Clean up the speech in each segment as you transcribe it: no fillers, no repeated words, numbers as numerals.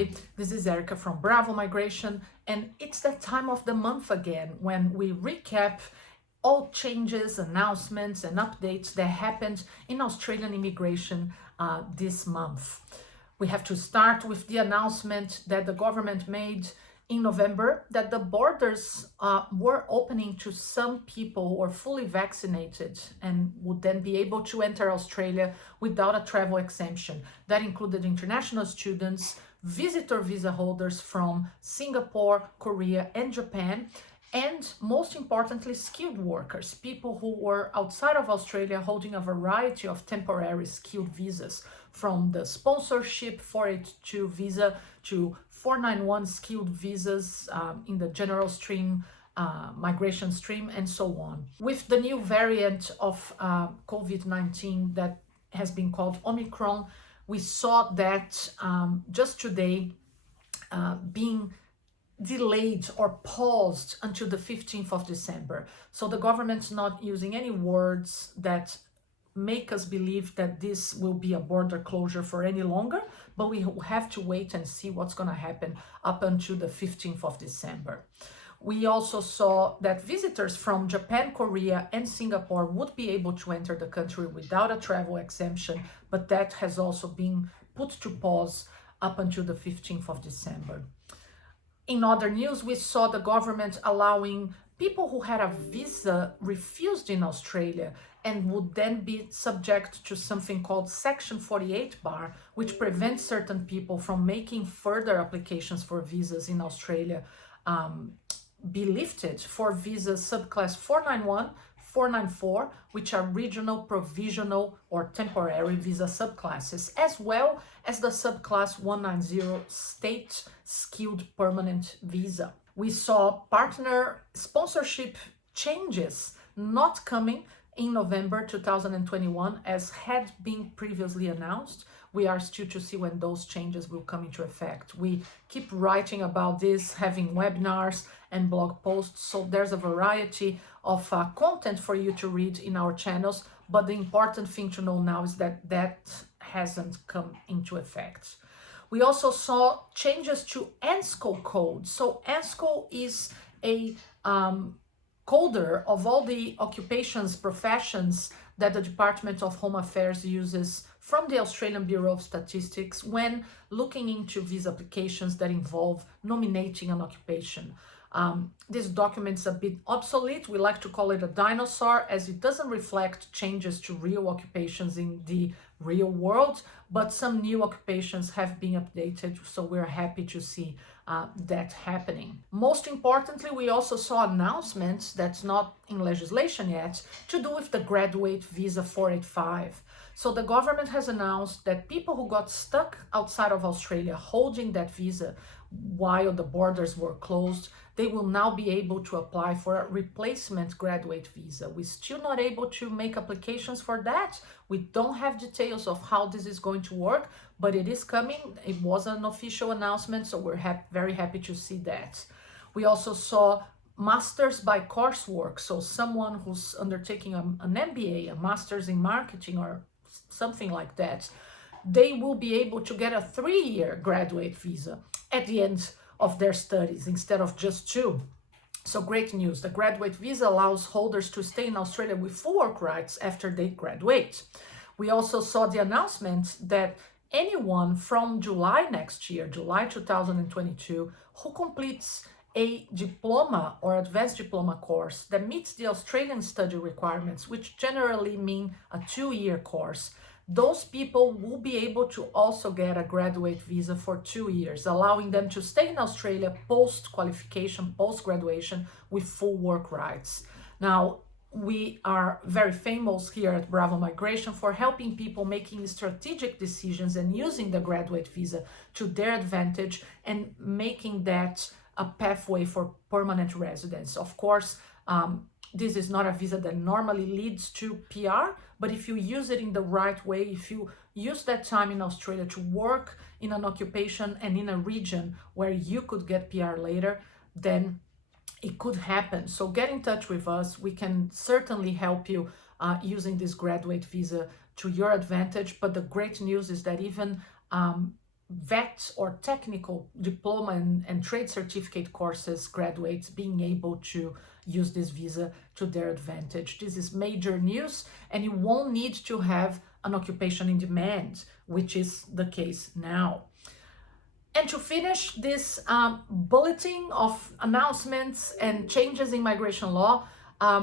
everybody. This is Erica from Bravo Migration, and it's that time of the month again when we recap all changes, announcements, and updates that happened in Australian immigration this month. We have to start with the announcement that the government made in November that the borders were opening to some people who are fully vaccinated and would then be able to enter Australia without a travel exemption. That included international students, visitor visa holders from Singapore, Korea, and Japan, and most importantly, skilled workers, people who were outside of Australia holding a variety of temporary skilled visas, from the sponsorship 482 visa to 491 skilled visas in the general stream, migration stream, and so on. With the new variant of COVID-19 that has been called Omicron, we saw that just today being delayed or paused until the 15th of December. So the government's not using any words that make us believe that this will be a border closure for any longer, but we have to wait and see what's going to happen up until the 15th of December. We also saw that visitors from Japan, Korea, and Singapore would be able to enter the country without a travel exemption, but that has also been put to pause up until the 15th of December. In other news, we saw the government allowing people who had a visa refused in Australia and would then be subject to something called Section 48 bar, which prevents certain people from making further applications for visas in Australia, be lifted for visas subclass 491, 494, which are regional, provisional, or temporary visa subclasses, as well as the subclass 190 state skilled permanent visa. We saw partner sponsorship changes not coming in November 2021 as had been previously announced. We are still to see when those changes will come into effect. We keep writing about this, having webinars and blog posts, so there's a variety of content for you to read in our channels, but the important thing to know now is that that hasn't come into effect. We also saw changes to ANSCO code. So ANSCO is a coder of all the occupations, professions that the Department of Home Affairs uses from the Australian Bureau of Statistics when looking into visa applications that involve nominating an occupation. This document's a bit obsolete. We like to call it a dinosaur as it doesn't reflect changes to real occupations in the real world, but some new occupations have been updated, so we're happy to see that happening. Most importantly, we also saw announcements that's not in legislation yet to do with the graduate visa 485. So the government has announced that people who got stuck outside of Australia holding that visa while the borders were closed, they will now be able to apply for a replacement graduate visa. We're still not able to make applications for that. We don't have details of how this is going to work, but it is coming. It was an official announcement, so we're very happy to see that. We also saw masters by coursework. So someone who's undertaking an MBA, a master's in marketing or something like that, they will be able to get a 3-year graduate visa at the end of their studies instead of just 2. So great news. The graduate visa allows holders to stay in Australia with full work rights after they graduate. We also saw the announcement that anyone from July next year, July 2022, who completes a diploma or advanced diploma course that meets the Australian study requirements, which generally mean a 2-year course, those people will be able to also get a graduate visa for 2 years, allowing them to stay in Australia post-qualification, post-graduation with full work rights. Now, we are very famous here at Bravo Migration for helping people making strategic decisions and using the graduate visa to their advantage and making that a pathway for permanent residence. Of course, this is not a visa that normally leads to PR, but if you use it in the right way, if you use that time in Australia to work in an occupation and in a region where you could get PR later, then it could happen. So get in touch with us. We can certainly help you using this graduate visa to your advantage. But the great news is that even vet or technical diploma and trade certificate courses graduates being able to use this visa to their advantage. This is major news, and you won't need to have an occupation in demand, which is the case now. And to finish this bulletin of announcements and changes in migration law,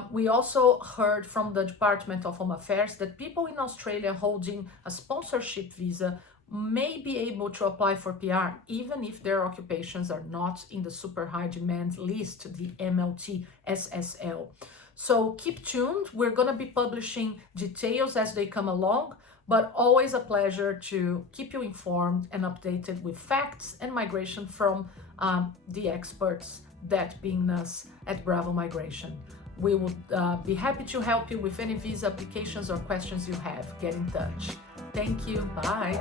we also heard from the Department of Home Affairs that people in Australia holding a sponsorship visa may be able to apply for PR even if their occupations are not in the super high demand list, the MLT SSL. So keep tuned. We're going to be publishing details as they come along, but always a pleasure to keep you informed and updated with facts and migration from the experts, that being us at Bravo Migration. We would be happy to help you with any visa applications or questions you have. Get in touch. Thank you. Bye.